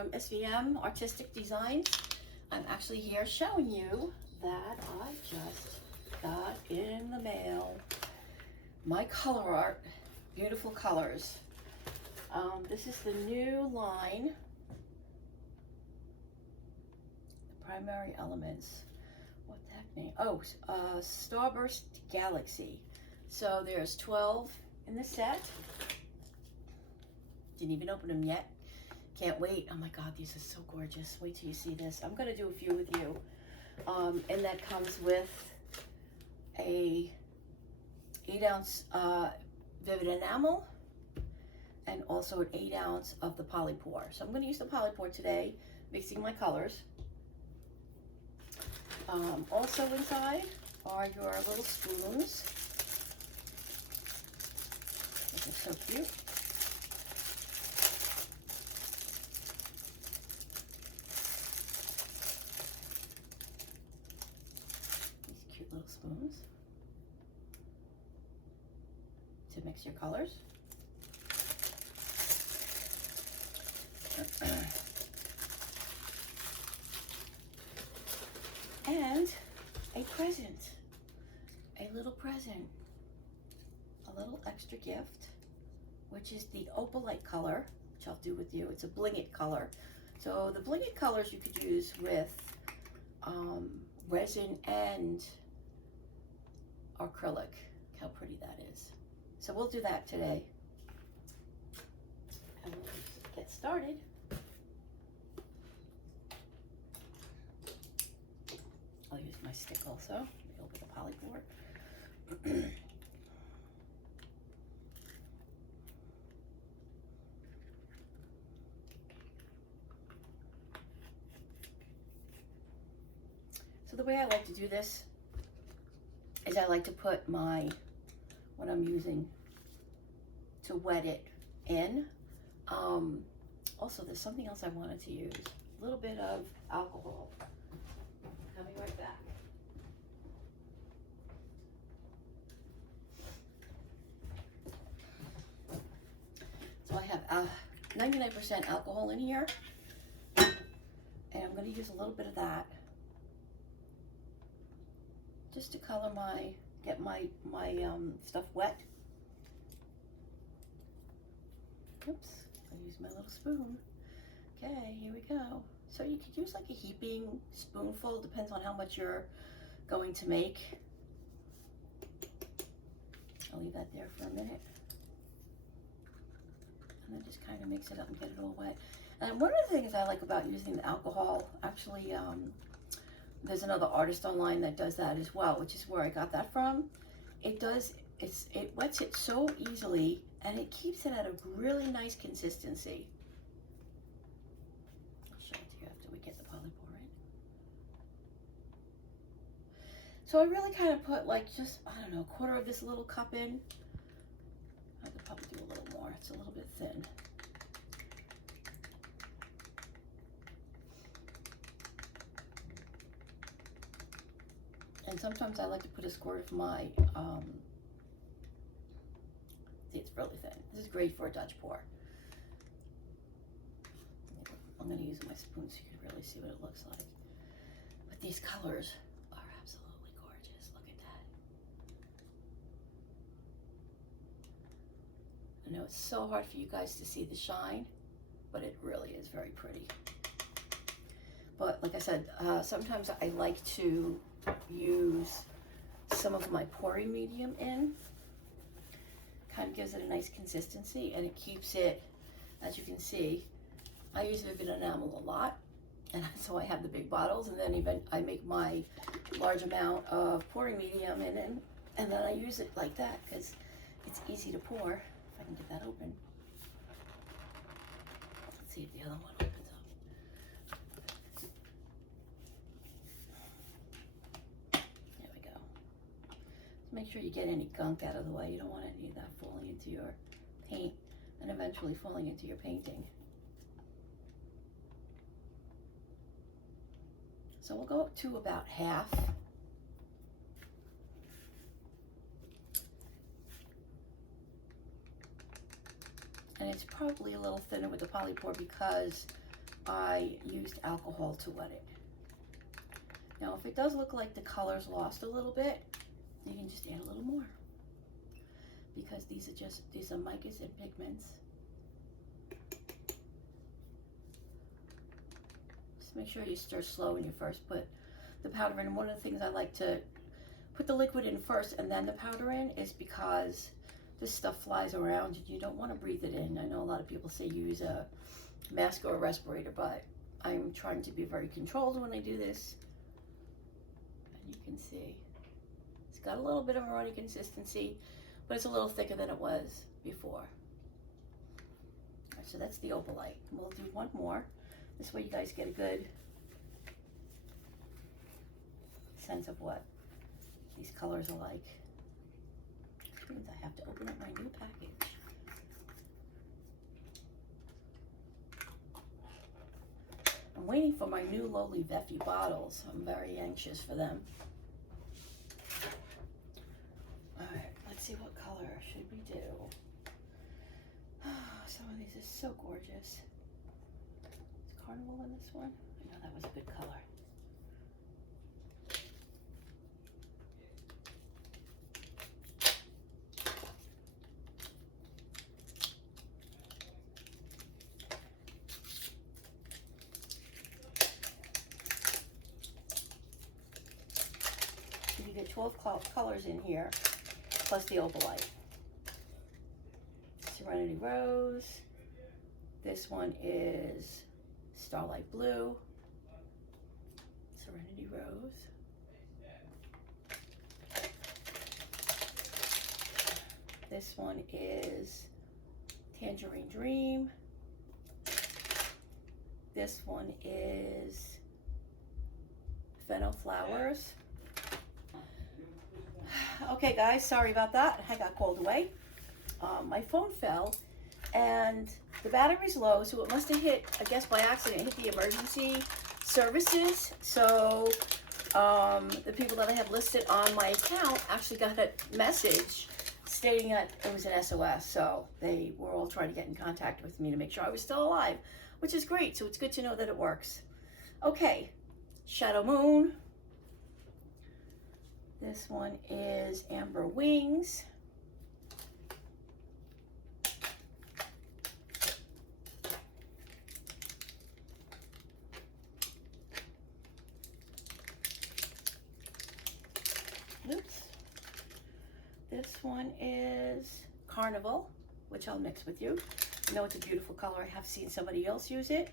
from SVM Artistic Designs. I'm actually here showing you that I just got in the mail my Colourarte Beautiful Colors. This is the new line, the primary elements. What the heck name? Oh, Starburst Galaxy. So there's 12 in the set. Didn't even open them yet. Can't wait. Oh my God, these are so gorgeous. Wait till you see this. I'm gonna do a few with you. And that comes with a 8-ounce vivid enamel and also an 8-ounce of the polypore. So I'm gonna use the polypore today, mixing my colors. Also inside are your little spoons. This is so cute. Little spoons to mix your colors. And a present, a little present, a little extra gift, which is the OPALITE color, which I'll do with you. It's a BLING color. So the BLING colors you could use with resin and acrylic. How pretty that is. So we'll do that today. And we'll just get started. I'll use my stick also, a little bit of polypore. So the way I like to do this is I like to put what I'm using to wet it in. Also, there's something else I wanted to use. A little bit of alcohol. Coming right back. So I have 99% alcohol in here. And I'm going to use a little bit of that just to color get my stuff wet. Oops, I use my little spoon. Okay, here we go. So you could use like a heaping spoonful, depends on how much you're going to make. I'll leave that there for a minute. And then just kind of mix it up and get it all wet. And one of the things I like about using the alcohol, actually, there's another artist online that does that as well, which is where I got that from. It wets it so easily, and it keeps it at a really nice consistency. I'll show it to you after we get the polypore in. So I really kind of put like just, I don't know, a quarter of this little cup in. I could probably do a little more. It's a little bit thin. And sometimes I like to put a squirt of my, see, it's really thin. This is great for a Dutch pour. I'm going to use my spoon so you can really see what it looks like. But these colors are absolutely gorgeous. Look at that. I know it's so hard for you guys to see the shine, but it really is very pretty. But like I said, sometimes I like to use some of my pouring medium in. Kind of gives it a nice consistency, and it keeps it, as you can see, I use vivid enamel a lot, and so I have the big bottles, and then even I make my large amount of pouring medium in it, and then I use it like that because it's easy to pour. If I can get that open. Let's see if the other one opens up. There we go. Make sure you get any gunk out of the way. You don't want any of that falling into your paint and eventually falling into your painting. So we'll go up to about half. And it's probably a little thinner with the polypore because I used alcohol to wet it. Now, if it does look like the color's lost a little bit, you can just add a little more. Because these are micas and pigments. Just make sure you stir slow when you first put the powder in. One of the things I like to put the liquid in first and then the powder in is because this stuff flies around and you don't want to breathe it in. I know a lot of people say use a mask or a respirator, but I'm trying to be very controlled when I do this. And you can see it's got a little bit of a runny consistency, but it's a little thicker than it was before. All right, so that's the OPALITE. We'll do one more. This way you guys get a good sense of what these colors are like. Which means I have to open up my new package. I'm waiting for my new Lowly Veffy bottles. I'm very anxious for them. Alright, let's see what color should we do. Some of these are so gorgeous. Is Carnival in this one? I know that was a good color. You get 12 colors in here, plus the OPALITE. Serenity Rose. This one is Starlight Blue. Serenity Rose. This one is Tangerine Dream. This one is Fennel Flowers. Okay guys, sorry about that. I got called away. My phone fell and the battery's low, so it must have hit, I guess by accident, hit the emergency services. So the people that I have listed on my account actually got a message stating that it was an SOS. So they were all trying to get in contact with me to make sure I was still alive, which is great. So it's good to know that it works. Okay, Shadow Moon. This one is Amber Wings. Oops. This one is Carnival, which I'll mix with you. I know it's a beautiful color. I have seen somebody else use it.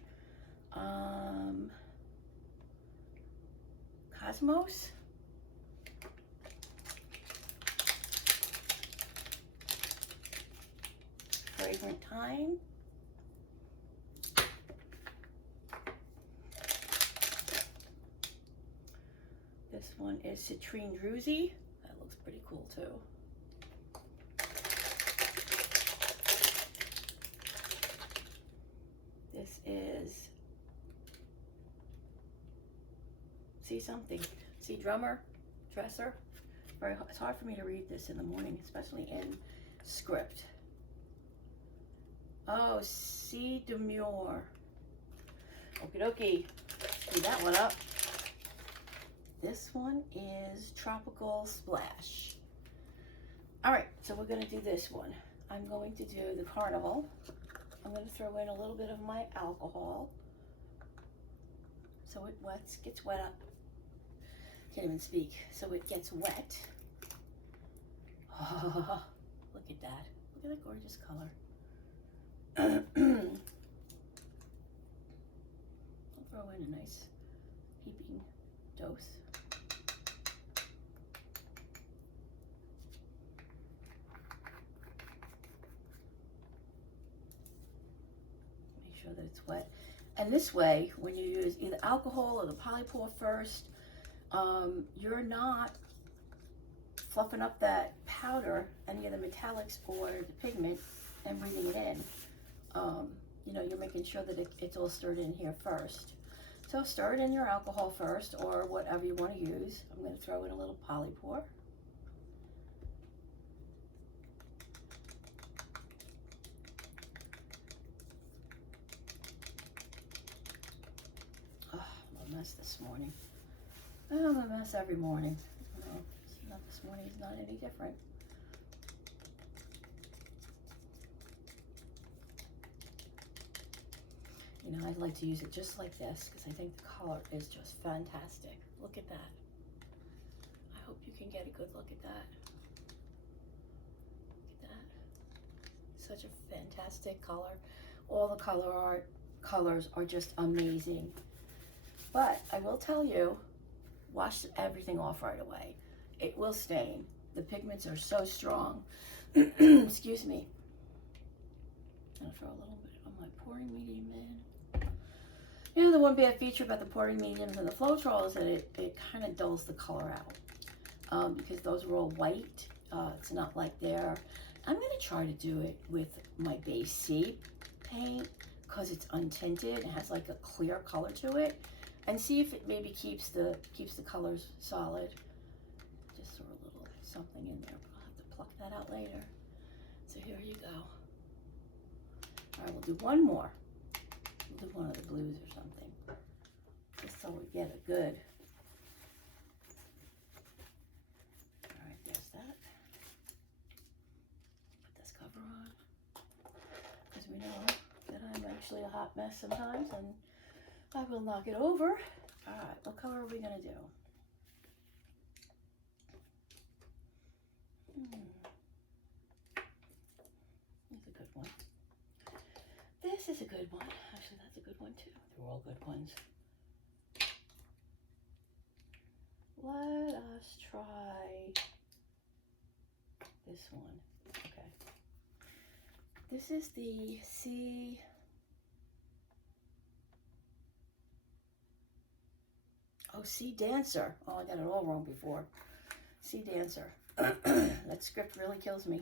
Cosmos. Fragrant Thyme. This one is Citrine Druzy. That looks pretty cool too. This is See Something. See Drummer, Dresser. It's hard for me to read this in the morning, especially in script. Oh, C. Demure. Okie dokie. Do that one up. This one is Tropical Splash. All right, so we're going to do this one. I'm going to do the Carnival. I'm going to throw in a little bit of my alcohol so it gets wet up. Can't even speak. So it gets wet. Oh, look at that. Look at that gorgeous color. I'll throw in a nice heaping dose. Make sure that it's wet. And this way, when you use either alcohol or the polypore first, you're not fluffing up that powder, any of the metallics or the pigment, and breathing it in. You know, you're making sure that it's all stirred in here first. So stir it in your alcohol first, or whatever you want to use. I'm going to throw in a little polypore. mess this morning. I'm a mess every morning. No, not this morning is not any different. You know, I'd like to use it just like this because I think the color is just fantastic. Look at that. I hope you can get a good look at that. Look at that. Such a fantastic color. All the colors are just amazing. But I will tell you, wash everything off right away. It will stain. The pigments are so strong. Excuse me. I'm gonna throw a little bit of my pouring medium in. You know, the one bad feature about the pouring mediums and the Floetrol is that it kind of dulls the color out. Because those are all white. It's not like they're... I'm going to try to do it with my base C paint because it's untinted. It has like a clear color to it. And see if it maybe keeps the colors solid. Just throw a little something in there. I'll have to pluck that out later. So here you go. All right, we'll do one more. We'll do one of the blues or something. Just so we get a good... All right, there's that. Put this cover on. Because we know that I'm actually a hot mess sometimes, and I will knock it over. All right, what color are we gonna do? This is a good one. This is a good one. Actually, that's a good one too. They're all good ones. Let us try this one. Okay. This is the C... Oh, Sea Dancer. Oh, I got it all wrong before. Sea Dancer. That script really kills me.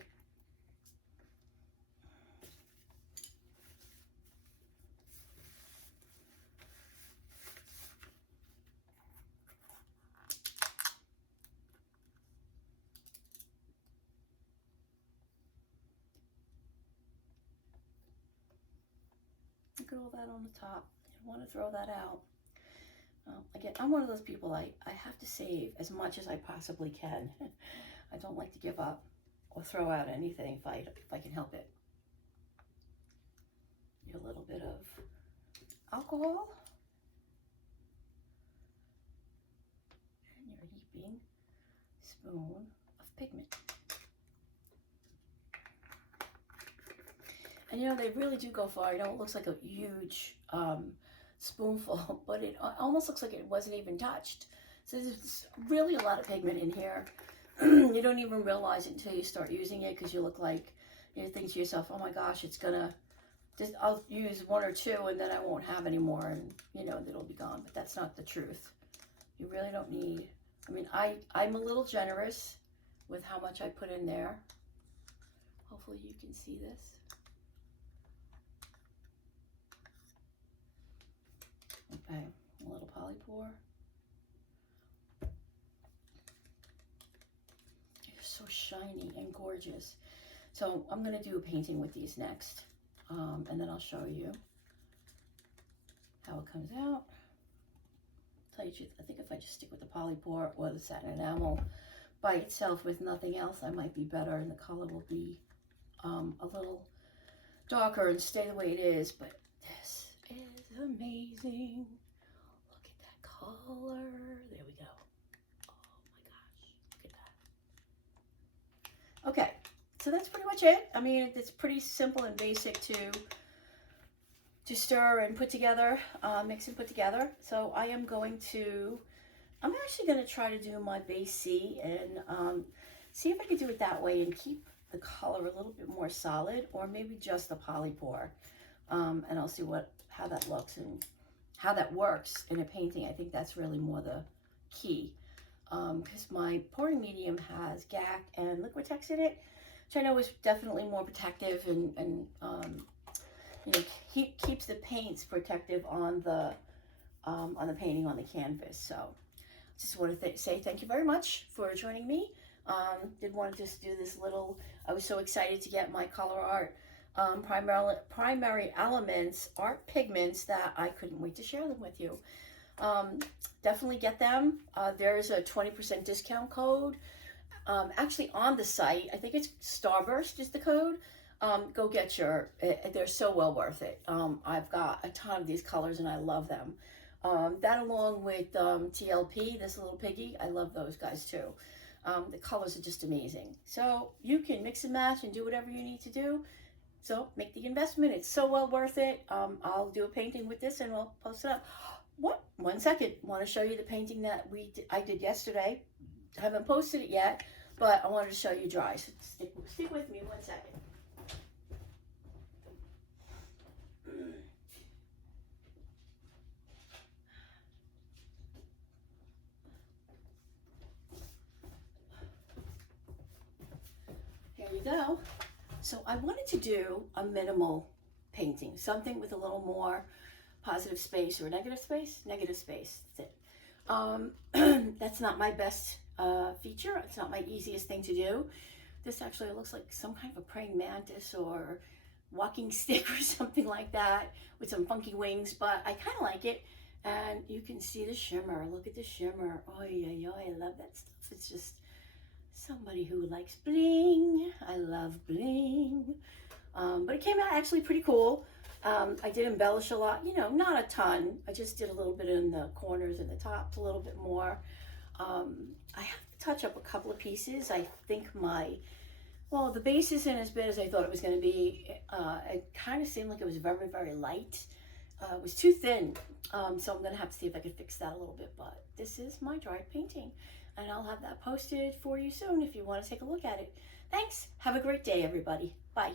Look at all that on the top. I want to throw that out. Again, I'm one of those people, I have to save as much as I possibly can. I don't like to give up or throw out anything if I can help it. A little bit of alcohol. And your heaping spoon of pigment. And you know, they really do go far. I know it looks like a huge spoonful, but it almost looks like it wasn't even touched. So there's really a lot of pigment in here. You don't even realize it until you start using it, because you look like, you think to yourself, oh my gosh, it's gonna, I'll use one or two and then I won't have any more, and you know, it'll be gone. But that's not the truth. You really don't need, I mean, I'm a little generous with how much I put in there. Hopefully you can see this. Okay, a little polypore. They're so shiny and gorgeous. So I'm going to do a painting with these next, and then I'll show you how it comes out. Tell you the truth, I think if I just stick with the polypore or the satin enamel by itself with nothing else, I might be better, and the color will be a little darker and stay the way it is. But this is amazing. Look at that color. There we go. Oh my gosh, look at that. Okay, so that's pretty much it. I mean, it's pretty simple and basic to stir and put together, mix and put together. So I'm actually going to try to do my base C and see if I can do it that way and keep the color a little bit more solid, or maybe just the polypore. And I'll see how that looks and how that works in a painting. I think that's really more the key, because my pouring medium has GAC and Liquitex in it, which I know is definitely more protective and you know, keeps the paints protective on the painting on the canvas. So just want to say thank you very much for joining me. Did want to just do this little, I was so excited to get my Colourarte primary elements art pigments that I couldn't wait to share them with you. Definitely get them. There's a 20% discount code. Actually on the site, I think it's Starburst is the code. Go get your, they're so well worth it. I've got a ton of these colors and I love them. That along with TLP, this little piggy, I love those guys too. The colors are just amazing. So you can mix and match and do whatever you need to do. So make the investment. It's so well worth it. I'll do a painting with this and we'll post it up. What? 1 second. Want to show you the painting that I did yesterday. I haven't posted it yet, but I wanted to show you dry. So stick with me 1 second. Here you go. So I wanted to do a minimal painting, something with a little more positive space or negative space. Negative space, that's it. That's not my best feature. It's not my easiest thing to do. This actually looks like some kind of a praying mantis or walking stick or something like that with some funky wings, but I kind of like it. And you can see the shimmer. Look at the shimmer. Oh yeah, I love that stuff. It's just somebody who likes bling. I love bling. But it came out actually pretty cool. I did embellish a lot, you know, not a ton. I just did a little bit in the corners and the tops, a little bit more. I have to touch up a couple of pieces. I think well, the base isn't as bad as I thought it was going to be. It kind of seemed like it was very, very light. It was too thin. So I'm going to have to see if I can fix that a little bit. But this is my dried painting. And I'll have that posted for you soon if you want to take a look at it. Thanks. Have a great day, everybody. Bye.